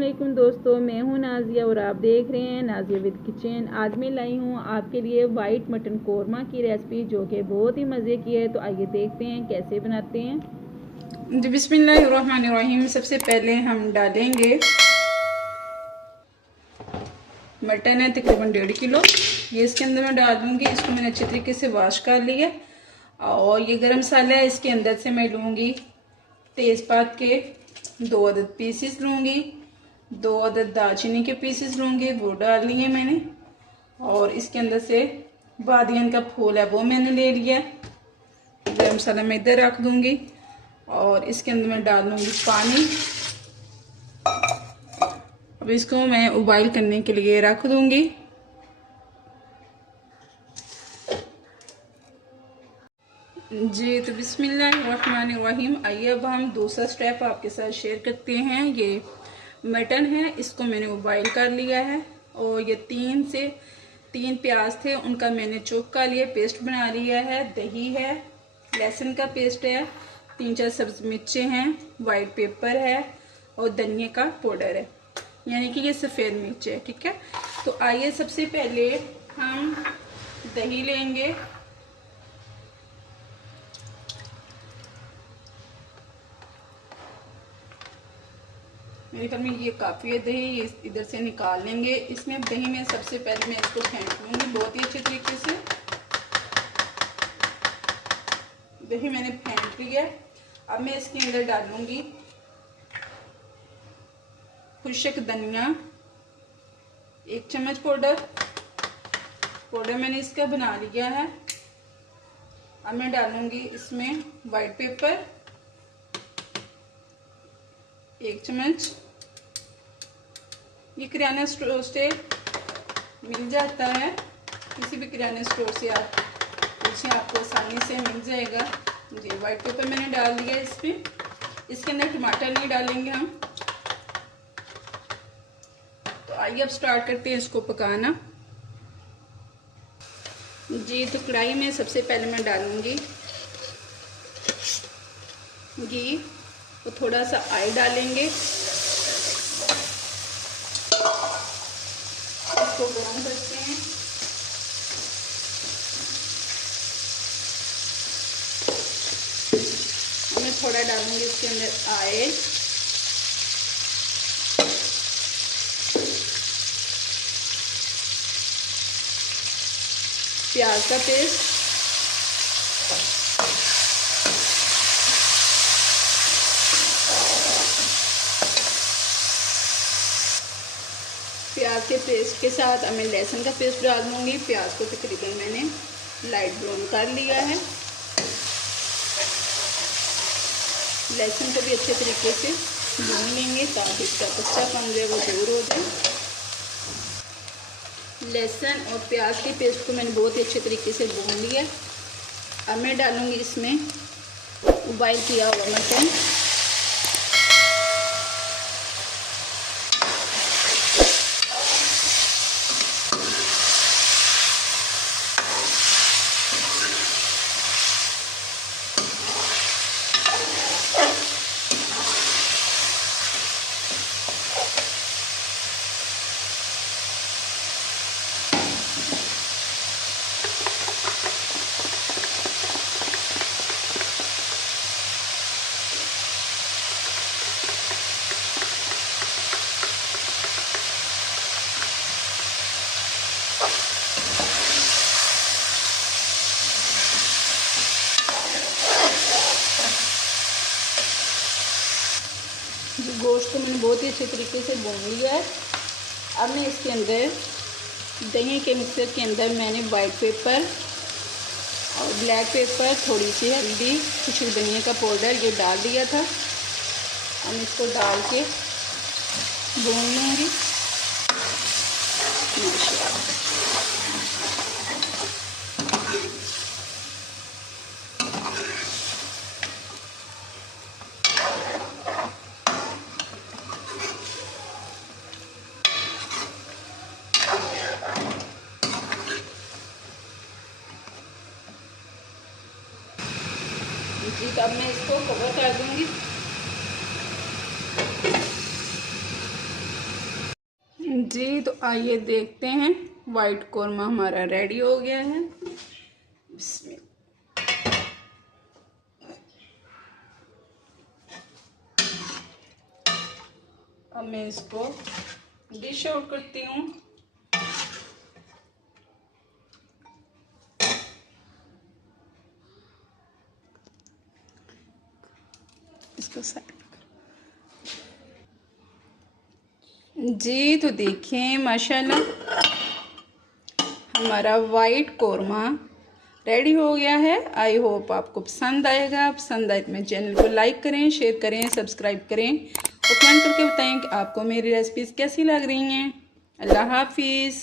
अस्सलामुअलैकुम दोस्तों, मैं हूं नाजिया और आप देख रहे हैं नाजिया विद किचन। आज मैं लाई हूं आपके लिए वाइट मटन कोरमा की रेसिपी जो कि बहुत ही मज़े की है। तो आइए देखते हैं कैसे बनाते हैं। जी बिस्मिल्लाहिर्रहमानिर्रहीम। सबसे पहले हम डालेंगे मटन है तकरीबन 1.5 किलो, ये इसके अंदर मैं डाल दूंगी। इसको मैंने अच्छे तरीके से वॉश कर लिया। और ये गरम मसाला है, इसके अंदर से मैं लूँगी तेज़पात के 2 अदद पीसेस लूँगी, 2 अदद दालचीनी के पीसेस लूँगी, वो डाल लिए मैंने। और इसके अंदर से बादियन का फूल है वो मैंने ले लिया। गरम मसाला मैं इधर रख दूँगी और इसके अंदर मैं डाल दूँगी पानी। अब इसको मैं उबाइल करने के लिए रख दूँगी। जी तो बिस्मिल्लाहिर्रहमानिर्रहीम। आइए अब हम दूसरा स्टेप आपके साथ शेयर करते हैं। ये मटन है, इसको मैंने उबाइल कर लिया है। और ये 3 प्याज थे, उनका मैंने चॉप कर लिया, पेस्ट बना लिया है। दही है, लहसुन का पेस्ट है, 3-4 सब्ज मिर्चें हैं, वाइट पेपर है और धनिया का पाउडर है, यानी कि ये सफ़ेद मिर्च है। ठीक है, तो आइए सबसे पहले हम दही लेंगे। मेरे ख्याल में ये काफ़ी है दही, ये इधर से निकाल लेंगे। इसमें दही में सबसे पहले मैं इसको फेंट लूँगी बहुत ही अच्छे तरीके से। दही मैंने फेंट लिया। अब मैं इसके अंदर डालूँगी खुश्क धनिया, 1 चम्मच पाउडर मैंने इसका बना लिया है। अब मैं डालूँगी इसमें वाइट पेपर 1 चम्मच। ये किराना स्टोर से मिल जाता है, किसी भी किराने स्टोर से आप पूछें, आपको आसानी से मिल जाएगा। जी वाइट पेपर मैंने डाल दिया इसमें। इसके अंदर टमाटर नहीं डालेंगे हम। तो आइए अब स्टार्ट करते हैं इसको पकाना। जी तो कढ़ाई में सबसे पहले मैं डालूंगी घी और थोड़ा सा ऑयल डालेंगे। इसको गरम करते हैं। मैं थोड़ा डालूंगी इसके अंदर ऑयल, प्याज का पेस्ट, प्याज के पेस्ट के साथ अब मैं लहसुन का पेस्ट डाल दूँगी। प्याज को तकरीबन मैंने लाइट ब्राउन कर लिया है। लहसुन को भी अच्छे तरीके से भून लेंगे ताकि इसका कच्चापन जो है वो दूर हो जाए। लहसुन और प्याज के पेस्ट को मैंने बहुत ही अच्छे तरीके से भून लिया। अब मैं डालूँगी इसमें उबाइल किया हुआ मटन। गोश्त को मैंने बहुत ही अच्छे तरीके से भून लिया है। अब मैं इसके अंदर दही के मिक्सर के अंदर मैंने वाइट पेपर और ब्लैक पेपर, थोड़ी सी हल्दी, कुछ धनिया का पाउडर ये डाल दिया था। हम इसको डाल के भून लूँगी। जी तो अब मैं इसको कवर कर दूंगी। जी तो आइए देखते हैं, वाइट कौरमा हमारा रेडी हो गया है। अब मैं इसको डिश आउट करती हूँ। इसको साइड जी तो देखिए माशाल्लाह हमारा वाइट कौरमा रेडी हो गया है। आई होप आपको पसंद आएगा। पसंद आए तो मेरे चैनल को लाइक करें, शेयर करें, सब्सक्राइब करें और कमेंट करके बताएं कि आपको मेरी रेसिपीज़ कैसी लग रही हैं। अल्लाह हाफिज़।